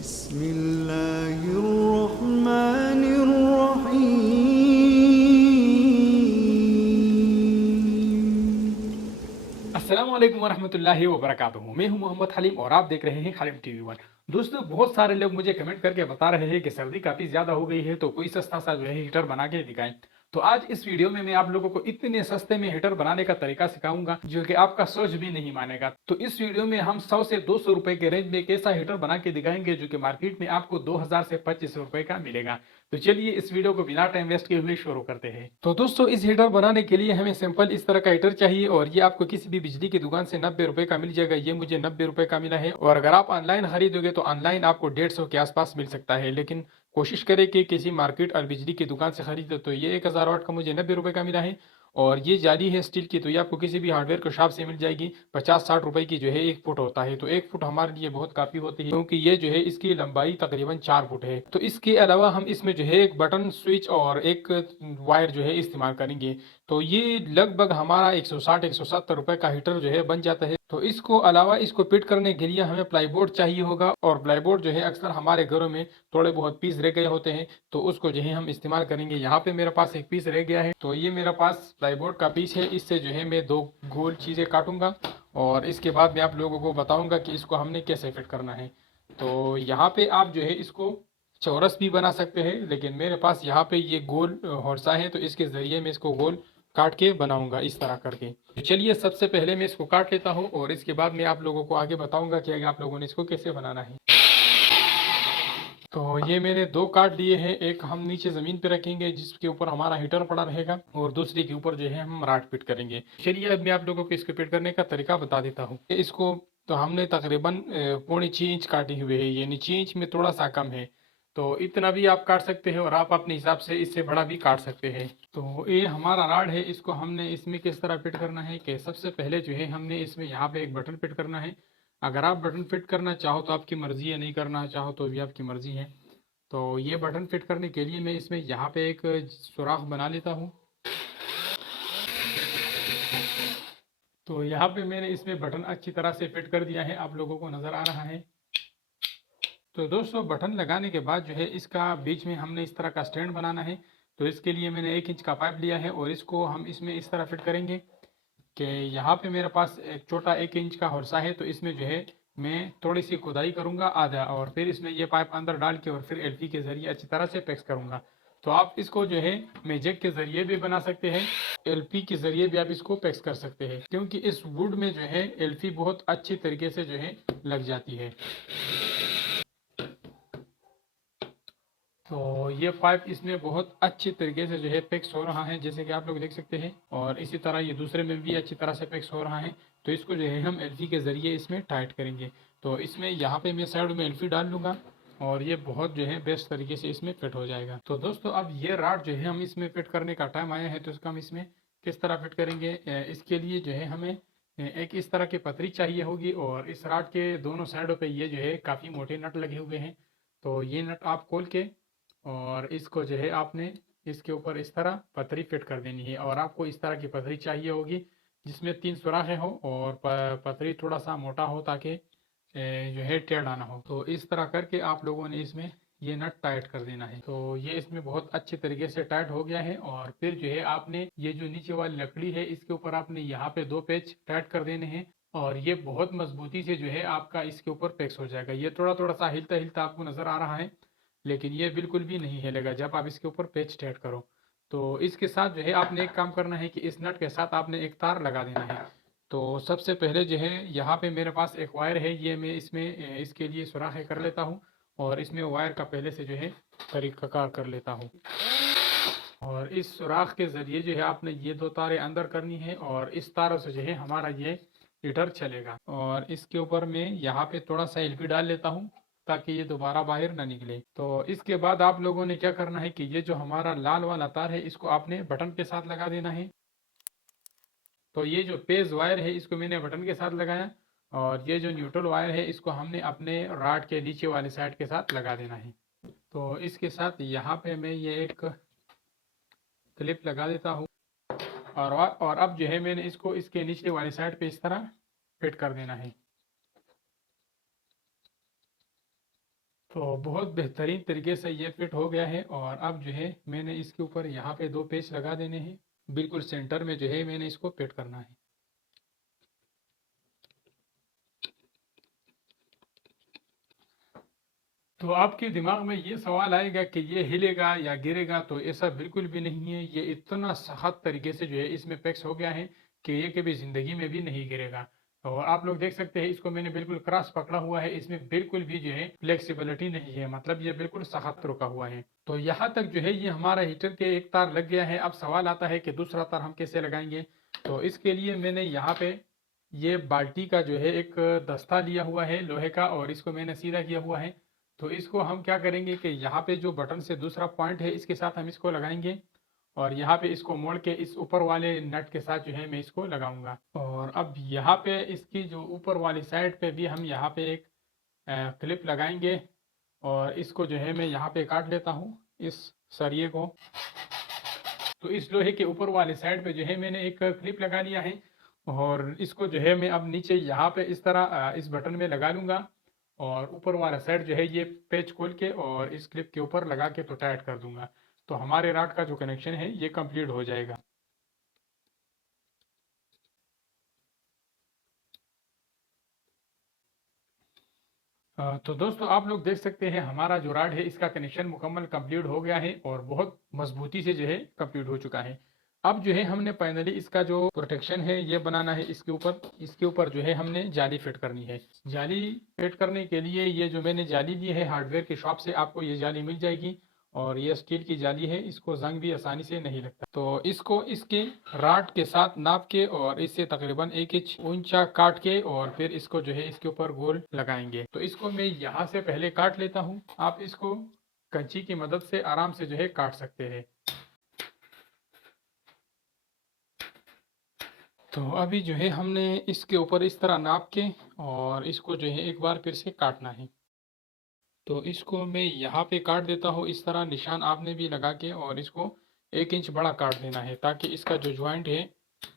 अस्सलाम वालेकुम वरहमतुल्लाहि वबरकातुहू। मैं हूं मोहम्मद हलीम और आप देख रहे हैं हलीम टीवी वन। दोस्तों, बहुत सारे लोग मुझे कमेंट करके बता रहे हैं कि सर्दी काफ़ी ज़्यादा हो गई है, तो कोई सस्ता सा जो है हीटर बना के दिखाएं। तो आज इस वीडियो में मैं आप लोगों को इतने सस्ते में हीटर बनाने का तरीका सिखाऊंगा जो कि आपका सोच भी नहीं मानेगा। तो इस वीडियो में हम 100 से 200 रुपए के रेंज में एक ऐसा हीटर बना के दिखाएंगे जो कि मार्केट में आपको 2000 से 2500 रुपए का मिलेगा। तो चलिए इस वीडियो को बिना टाइम वेस्ट किए हुए शुरू करते हैं। तो दोस्तों, इस हीटर बनाने के लिए हमें सिंपल इस तरह का हीटर चाहिए और ये आपको किसी भी बिजली की दुकान से 90 रुपए का मिल जाएगा। ये मुझे 90 रुपए का मिला है और अगर आप ऑनलाइन खरीदोगे तो ऑनलाइन आपको 150 के आसपास मिल सकता है, लेकिन कोशिश करें कि किसी मार्केट और बिजली की दुकान से खरीदो। तो ये 1000 वाट का मुझे 90 रुपए का मिला है और ये जाली है स्टील की, तो ये आपको किसी भी हार्डवेयर के शॉप से मिल जाएगी। 50-60 रुपए की जो है 1 फुट होता है, तो 1 फुट हमारे लिए बहुत काफी होती है क्योंकि ये जो है इसकी लंबाई तकरीबन 4 फुट है। तो इसके अलावा हम इसमें जो है एक बटन स्विच और एक वायर जो है इस्तेमाल करेंगे। तो ये लगभग हमारा 160-170 रुपए का हीटर जो है बन जाता है। तो इसको अलावा इसको फिट करने के लिए हमें प्लाईबोर्ड चाहिए होगा और प्लाईबोर्ड जो है अक्सर हमारे घरों में थोड़े बहुत पीस रह गए होते हैं, तो उसको जो है हम इस्तेमाल करेंगे। यहाँ पे मेरे पास एक पीस रह गया है, तो ये मेरे पास प्लाईबोर्ड का पीस है। इससे जो है मैं 2 गोल चीज़ें काटूंगा और इसके बाद मैं आप लोगों को बताऊंगा कि इसको हमने कैसे फिट करना है। तो यहाँ पे आप जो है इसको चौरस भी बना सकते हैं, लेकिन मेरे पास यहाँ पे ये गोल होरसा है, तो इसके ज़रिए मैं इसको गोल काट के बनाऊंगा इस तरह करके। तो चलिए सबसे पहले मैं इसको काट लेता हूँ और इसके बाद मैं आप लोगों को आगे बताऊंगा कि आप लोगों ने इसको कैसे बनाना है। तो ये मैंने 2 काट लिए हैं। एक हम नीचे ज़मीन पे रखेंगे जिसके ऊपर हमारा हीटर पड़ा रहेगा और दूसरे के ऊपर जो है हम राड फिट करेंगे। चलिए अब मैं आप लोगों को इसको फिट करने का तरीका बता देता हूँ। इसको तो हमने तकरीबन 6.25 इंच काटी हुई है, यानी 6 इंच में थोड़ा सा कम है। तो इतना भी आप काट सकते हैं और आप अपने हिसाब से इससे बड़ा भी काट सकते हैं। तो ये हमारा राड है, इसको हमने इसमें किस तरह फिट करना है कि सबसे पहले जो है हमने इसमें यहाँ पे एक बटन फिट करना है। अगर आप बटन फिट करना चाहो तो आपकी मर्ज़ी है, नहीं करना चाहो तो भी आपकी मर्ज़ी है। तो ये बटन फिट करने के लिए मैं इसमें यहाँ पे एक सुराख बना लेता हूँ। तो यहाँ पे मैंने इसमें बटन अच्छी तरह से फिट कर दिया है, आप लोगों को नज़र आ रहा है। तो दोस्तों, बटन लगाने के बाद जो है इसका बीच में हमने इस तरह का स्टैंड बनाना है। तो इसके लिए मैंने 1 इंच का पाइप लिया है और इसको हम इसमें इस तरह फिट करेंगे कि यहाँ पे मेरे पास एक छोटा 1 इंच का होरसा है, तो इसमें जो है मैं थोड़ी सी खुदाई करूँगा आधा, और फिर इसमें ये पाइप अंदर डाल के और फिर एलपी के ज़रिए अच्छी तरह से पैक्स करूँगा। तो आप इसको जो है मैजिक के ज़रिए भी बना सकते हैं, एलपी के ज़रिए भी आप इसको पैक्स कर सकते हैं, क्योंकि इस वुड में जो है एलपी बहुत अच्छी तरीके से जो है लग जाती है। तो ये पाइप इसमें बहुत अच्छी तरीके से जो है फिक्स हो रहा है, जैसे कि आप लोग देख सकते हैं, और इसी तरह ये दूसरे में भी अच्छी तरह से फिक्स हो रहा है। तो इसको जो है हम एलफी के ज़रिए इसमें टाइट करेंगे। तो इसमें यहाँ पे मैं साइड में एलफी डाल लूँगा और ये बहुत जो है बेस्ट तरीके से इसमें फिट हो जाएगा। तो दोस्तों, अब ये राड जो है हम इसमें फिट करने का टाइम आया है, तो इसको हम इसमें किस तरह फिट करेंगे। इसके लिए जो है हमें एक इस तरह की पतरी चाहिए होगी और इस राड के दोनों साइडों पे ये जो है काफ़ी मोटे नट लगे हुए हैं। तो ये नट आप खोल के और इसको जो है आपने इसके ऊपर इस तरह पतरी फिट कर देनी है, और आपको इस तरह की पतरी चाहिए होगी जिसमें 3 सुराखें हो और पतरी थोड़ा सा मोटा हो ताकि जो है टेढ़ा ना हो। तो इस तरह करके आप लोगों ने इसमें ये नट टाइट कर देना है। तो ये इसमें बहुत अच्छे तरीके से टाइट हो गया है, और फिर जो है आपने ये जो नीचे वाली लकड़ी है इसके ऊपर आपने यहाँ पे 2 पेच टाइट कर देने हैं और ये बहुत मजबूती से जो है आपका इसके ऊपर फिक्स हो जाएगा। ये थोड़ा थोड़ा सा हिलता हिलता आपको नजर आ रहा है, लेकिन ये बिल्कुल भी नहीं हिलेगा जब आप इसके ऊपर पेच टाइट करो। तो इसके साथ जो है आपने एक काम करना है कि इस नट के साथ आपने एक तार लगा देना है। तो सबसे पहले जो है यहाँ पे मेरे पास एक वायर है, ये मैं इसमें इसके लिए सुराख कर लेता हूँ और इसमें वायर का पहले से जो है तरीकाकार कर लेता हूँ। और इस सुराख के ज़रिए जो है आपने ये 2 तारें अंदर करनी है और इस तारों से जो है हमारा ये हीटर चलेगा। और इसके ऊपर मैं यहाँ पे थोड़ा सा एलपी डाल लेता हूँ ताकि ये दोबारा बाहर ना निकले। तो इसके बाद आप लोगों ने क्या करना है कि ये जो हमारा लाल वाला तार है इसको आपने बटन के साथ लगा देना है। तो ये जो पेज वायर है इसको मैंने बटन के साथ लगाया, और ये जो न्यूट्रल वायर है इसको हमने अपने राड के नीचे वाले साइड के साथ लगा देना है। तो इसके साथ यहाँ पे मैं ये एक क्लिप लगा देता हूँ, और अब जो है मैंने इसको इसके नीचे वाली साइड पे इस तरह फिट कर देना है। तो बहुत बेहतरीन तरीके से ये फिट हो गया है। और अब जो है मैंने इसके ऊपर यहाँ पे 2 पेच लगा देने हैं। बिल्कुल सेंटर में जो है मैंने इसको फिट करना है। तो आपके दिमाग में ये सवाल आएगा कि ये हिलेगा या गिरेगा, तो ऐसा बिल्कुल भी नहीं है। ये इतना सख्त तरीके से जो है इसमें पैक्स हो गया है कि ये कभी ज़िंदगी में भी नहीं गिरेगा। और आप लोग देख सकते हैं इसको मैंने बिल्कुल क्रॉस पकड़ा हुआ है, इसमें बिल्कुल भी जो है फ्लेक्सिबिलिटी नहीं है, मतलब ये बिल्कुल सख्त रुका हुआ है। तो यहाँ तक जो है ये हमारा हीटर के एक तार लग गया है। अब सवाल आता है कि दूसरा तार हम कैसे लगाएंगे। तो इसके लिए मैंने यहाँ पे ये बाल्टी का जो है एक दस्ता लिया हुआ है लोहे का, और इसको मैंने सीधा किया हुआ है। तो इसको हम क्या करेंगे कि यहाँ पे जो बटन से दूसरा पॉइंट है इसके साथ हम इसको लगाएंगे, और यहाँ पे इसको मोड़ के इस ऊपर वाले नट के साथ जो है मैं इसको लगाऊंगा। और अब यहाँ पे इसकी जो ऊपर वाली साइड पे भी हम यहाँ पे एक क्लिप लगाएंगे, और इसको जो है मैं यहाँ पे काट लेता हूँ इस सरिये को। तो इस लोहे के ऊपर वाले साइड पे जो है मैंने एक क्लिप लगा लिया है, और इसको जो है मैं अब नीचे यहाँ पे इस तरह इस बटन में लगा लूंगा, और ऊपर वाला साइड जो है ये पेच खोल के और इस क्लिप के ऊपर लगा के तो टाइट कर दूंगा। तो हमारे राड का जो कनेक्शन है ये कंप्लीट हो जाएगा। तो दोस्तों आप लोग देख सकते हैं हमारा जो राड है इसका कनेक्शन मुकम्मल कंप्लीट हो गया है, और बहुत मजबूती से जो है कंप्लीट हो चुका है। अब जो है हमने फाइनली इसका जो प्रोटेक्शन है ये बनाना है। इसके ऊपर जो है हमने जाली फिट करनी है। जाली फिट करने के लिए ये जो मैंने जाली ली है हार्डवेयर की शॉप से आपको ये जाली मिल जाएगी, और ये स्टील की जाली है, इसको जंग भी आसानी से नहीं लगता। तो इसको इसके राड के साथ नाप के और इससे तकरीबन 1 इंच ऊंचा काट के और फिर इसको जो है इसके ऊपर गोल लगाएंगे। तो इसको मैं यहाँ से पहले काट लेता हूँ। आप इसको कैंची की मदद से आराम से जो है काट सकते हैं। तो अभी जो है हमने इसके ऊपर इस तरह नाप के और इसको जो है एक बार फिर से काटना है। तो इसको मैं यहाँ पे काट देता हूँ इस तरह, निशान आपने भी लगा के, और इसको 1 इंच बड़ा काट देना है ताकि इसका जो ज्वाइंट है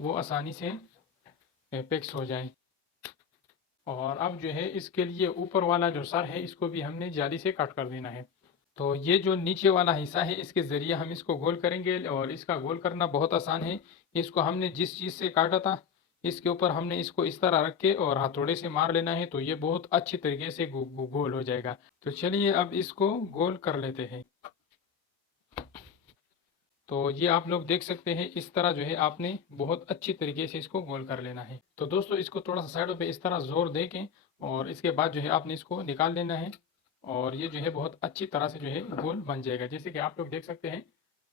वो आसानी से फिक्स हो जाए। और अब जो है इसके लिए ऊपर वाला जो सर है इसको भी हमने जाली से काट कर देना है। तो ये जो नीचे वाला हिस्सा है इसके ज़रिए हम इसको गोल करेंगे, और इसका गोल करना बहुत आसान है। इसको हमने जिस चीज़ से काटा था इसके ऊपर हमने इसको इस तरह रख के और हथौड़े से मार लेना है, तो ये बहुत अच्छी तरीके से गोल हो जाएगा। तो चलिए अब इसको गोल कर लेते हैं। तो ये आप लोग देख सकते हैं इस तरह जो है आपने बहुत अच्छी तरीके से इसको गोल कर लेना है। तो दोस्तों इसको थोड़ा सा साइडों पे इस तरह जोर दे के और इसके बाद जो है आपने इसको निकाल देना है, और ये जो है बहुत अच्छी तरह से जो है गोल बन जाएगा। जैसे कि आप लोग देख सकते हैं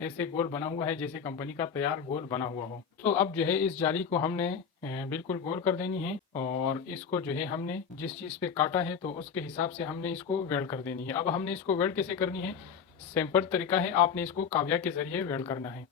ऐसे गोल बना हुआ है जैसे कंपनी का तैयार गोल बना हुआ हो। तो अब जो है इस जाली को हमने बिल्कुल गोल कर देनी है, और इसको जो है हमने जिस चीज़ पे काटा है तो उसके हिसाब से हमने इसको वेल्ड कर देनी है। अब हमने इसको वेल्ड कैसे करनी है, सिंपल तरीका है, आपने इसको काव्या के जरिए वेल्ड करना है।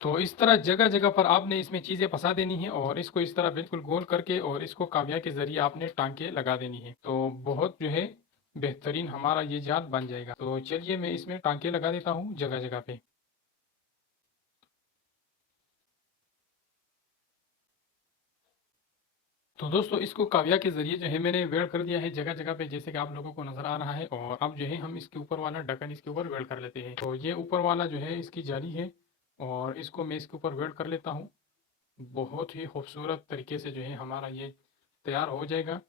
तो इस तरह जगह जगह पर आपने इसमें चीज़ें फंसा देनी है, और इसको इस तरह बिल्कुल गोल करके और इसको काव्या के जरिए आपने टांके लगा देनी है। तो बहुत जो है बेहतरीन हमारा ये जाल बन जाएगा। तो चलिए मैं इसमें टांके लगा देता हूँ जगह जगह पे। तो दोस्तों इसको काव्या के जरिए जो है मैंने वेल्ड कर दिया है जगह जगह पे, जैसे कि आप लोगों को नजर आ रहा है। और अब जो है हम इसके ऊपर वाला ढक्कन इसके ऊपर वेल्ड कर लेते हैं। तो ये ऊपर वाला जो है इसकी जाली है, और इसको मैं इसके ऊपर वेल्ड कर लेता हूँ। बहुत ही खूबसूरत तरीके से जो है हमारा ये तैयार हो जाएगा,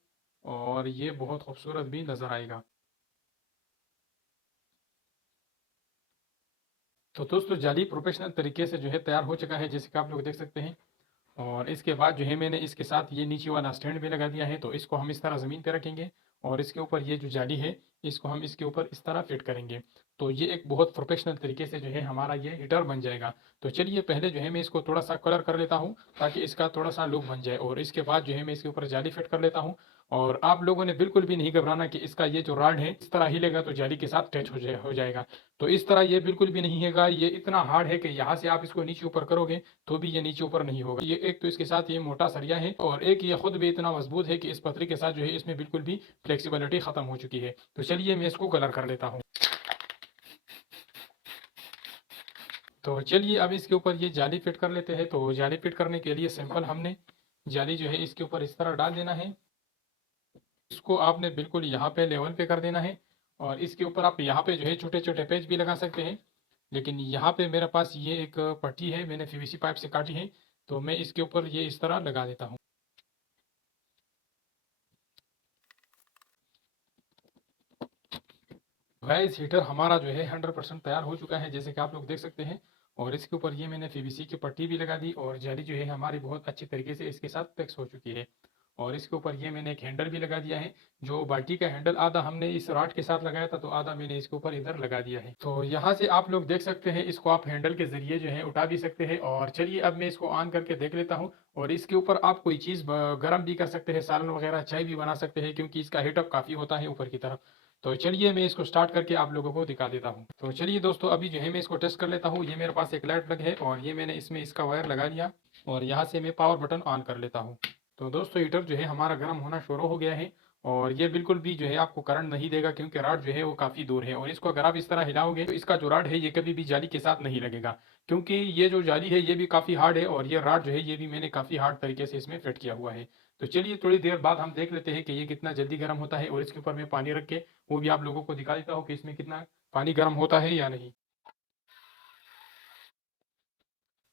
और ये बहुत खूबसूरत भी नज़र आएगा। तो दोस्तों जाली प्रोफेशनल तरीके से जो है तैयार हो चुका है जैसे कि आप लोग देख सकते हैं। और इसके बाद जो है मैंने इसके साथ ये नीचे वाला स्टैंड भी लगा दिया है। तो इसको हम इस तरह ज़मीन पे रखेंगे, और इसके ऊपर ये जो जाली है इसको हम इसके ऊपर इस तरह फिट करेंगे। तो ये एक बहुत प्रोफेशनल तरीके से जो है हमारा ये हीटर बन जाएगा। तो चलिए पहले जो है मैं इसको थोड़ा सा कलर कर लेता हूँ ताकि इसका थोड़ा सा लुक बन जाए, और इसके बाद जो है मैं इसके ऊपर जाली फिट कर लेता हूँ। और आप लोगों ने बिल्कुल भी नहीं घबराना कि इसका ये जो राड है इस तरह हिलेगा तो जाली के साथ टच हो जाएगा। तो इस तरह ये बिल्कुल भी नहीं हैगा। ये इतना हार्ड है कि यहाँ से आप इसको नीचे ऊपर करोगे तो भी ये नीचे ऊपर नहीं होगा। ये एक तो इसके साथ ये मोटा सरिया है, और एक ये खुद भी इतना मजबूत है कि इस पतरी के साथ जो है इसमें बिल्कुल भी फ्लेक्सिबिलिटी खत्म हो चुकी है। तो चलिए मैं इसको कलर कर लेता हूँ। तो चलिए अब इसके ऊपर ये जाली फिट कर लेते हैं। तो जाली फिट करने के लिए सिंपल हमने जाली जो है इसके ऊपर इस तरह डाल देना है, इसको आपने बिल्कुल यहाँ पे लेवल पे कर देना है और इसके ऊपर आप यहाँ पे जो है छोटे छोटे पेच भी लगा सकते हैं। लेकिन यहाँ पे मेरे पास ये एक पट्टी है, मैंने पीवीसी पाइप से काटी है, तो मैं इसके ऊपर ये इस तरह लगा देता हूँ। गैस हीटर हमारा जो है 100% तैयार हो चुका है, जैसे कि आप लोग देख सकते हैं। और इसके ऊपर ये मैंने पीवीसी की पट्टी भी लगा दी और जाली जो है हमारी बहुत अच्छी तरीके से इसके साथ फिक्स हो चुकी है। और इसके ऊपर ये मैंने एक हैंडल भी लगा दिया है। जो बाल्टी का हैंडल आधा हमने इस रॉड के साथ लगाया था, तो आधा मैंने इसके ऊपर इधर लगा दिया है। तो यहाँ से आप लोग देख सकते हैं, इसको आप हैंडल के जरिए जो है उठा भी सकते हैं। और चलिए अब मैं इसको ऑन करके देख लेता हूँ। और इसके ऊपर आप कोई चीज़ गर्म भी कर सकते हैं, सालन वगैरह चाय भी बना सकते हैं, क्योंकि इसका हीटअप काफ़ी होता है ऊपर की तरफ। तो चलिए मैं इसको स्टार्ट करके आप लोगों को दिखा देता हूँ। तो चलिए दोस्तों, अभी जो है मैं इसको टेस्ट कर लेता हूँ। ये मेरे पास एक लाइट प्लग है और ये मैंने इसमें इसका वायर लगा लिया और यहाँ से मैं पावर बटन ऑन कर लेता हूँ। तो दोस्तों, हीटर जो है हमारा गर्म होना शुरू हो गया है और ये बिल्कुल भी जो है आपको करंट नहीं देगा, क्योंकि रॉड जो है वो काफ़ी दूर है। और इसको अगर आप इस तरह हिलाओगे तो इसका जो रॉड है ये कभी भी जाली के साथ नहीं लगेगा, क्योंकि ये जो जाली है ये भी काफ़ी हार्ड है और ये रॉड जो है ये भी मैंने काफ़ी हार्ड तरीके से इसमें फिट किया हुआ है। तो चलिए थोड़ी देर बाद हम देख लेते हैं कि ये कितना जल्दी गर्म होता है। और इसके ऊपर मैं पानी रख के वो भी आप लोगों को दिखा देता हूँ कि इसमें कितना पानी गर्म होता है या नहीं।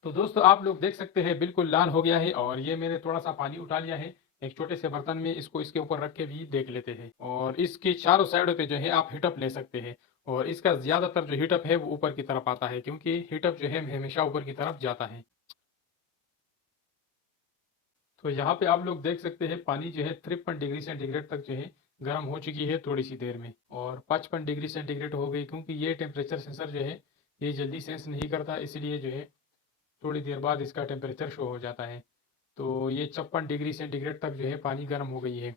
तो दोस्तों, आप लोग देख सकते हैं बिल्कुल लाल हो गया है और ये मैंने थोड़ा सा पानी उठा लिया है। एक छोटे से बर्तन में इसको इसके ऊपर रख के भी देख लेते हैं। और इसके चारों साइड पे जो है आप हीटअप ले सकते हैं। और इसका ज्यादातर जो हीटअप है वो ऊपर की तरफ आता है, क्योंकि हीटअप जो है हमेशा ऊपर की तरफ जाता है। तो यहाँ पे आप लोग देख सकते हैं पानी जो है 53 डिग्री सेंटीग्रेड तक जो है गर्म हो चुकी है थोड़ी सी देर में। और 55 डिग्री सेंटीग्रेड हो गई, क्योंकि ये टेम्परेचर सेंसर जो है ये जल्दी सेंस नहीं करता, इसलिए जो है थोड़ी देर बाद इसका टेम्परेचर शो हो जाता है। तो ये 56 डिग्री सेंटीग्रेड तक जो है पानी गर्म हो गई है।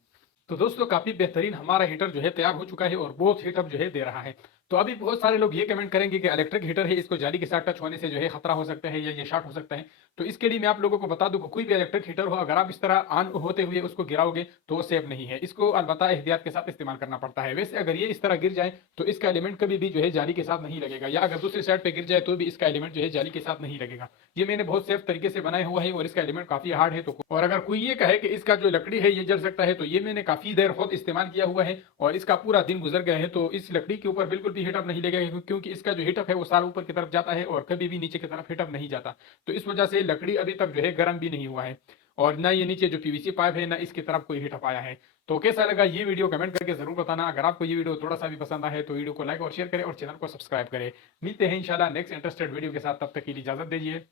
तो दोस्तों, काफी बेहतरीन हमारा हीटर जो है तैयार हो चुका है और बहुत हीटअप जो है दे रहा है। तो अभी बहुत सारे लोग ये कमेंट करेंगे कि इलेक्ट्रिक हीटर है, इसको जाली के साथ टच होने से जो है खतरा हो सकता है या ये शॉर्ट हो सकता है। तो इसके लिए मैं आप लोगों को बता दूं कि कोई भी इलेक्ट्रिक हीटर हो, अगर आप इस तरह ऑन होते हुए उसको गिराओगे तो वो सेफ नहीं है। इसको अलबत्ता एहतियात के साथ इस्तेमाल करना पड़ता है। वैसे अगर ये इस तरह गिर जाए तो इसका एलिमेंट कभी भी जो है जाली के साथ नहीं लगेगा, या अगर दूसरी साइड पे गिर जाए तो भी इसका एलिमेंट जो है जाली के साथ नहीं लगेगा। ये मैंने बहुत सेफ तरीके से बनाया हुआ है और इसका एलिमेंट काफी हार्ड है। तो और अगर कोई ये कहे कि इसका जो लकड़ी है ये जल सकता है, तो ये मैंने काफी देर खुद इस्तेमाल किया हुआ है और इसका पूरा दिन गुजर गया है। तो इस लकड़ी के ऊपर बिल्कुल भी हीटअप नहीं लगेगा, क्योंकि इसका जो हीटअप है वो सारा ऊपर की तरफ जाता है और कभी भी नीचे की तरफ हीटअप नहीं जाता। तो इस वजह से लकड़ी अभी तक जो है गर्म भी नहीं हुआ है और ना ये नीचे जो पीवीसी पाइप है ना इसकी तरफ कोई हीटअप आया है। तो कैसा लगा ये वीडियो कमेंट करके जरूर बताना। अगर आपको ये वीडियो थोड़ा सा भी पसंद आए तो वीडियो को लाइक और शेयर करें और चैनल को सब्सक्राइब करें। मिलते हैं इंशाल्लाह नेक्स्ट इंटरेस्टेड वीडियो के साथ, तब तक के लिए इजाजत दीजिए।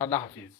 अल्लाह हाफिज।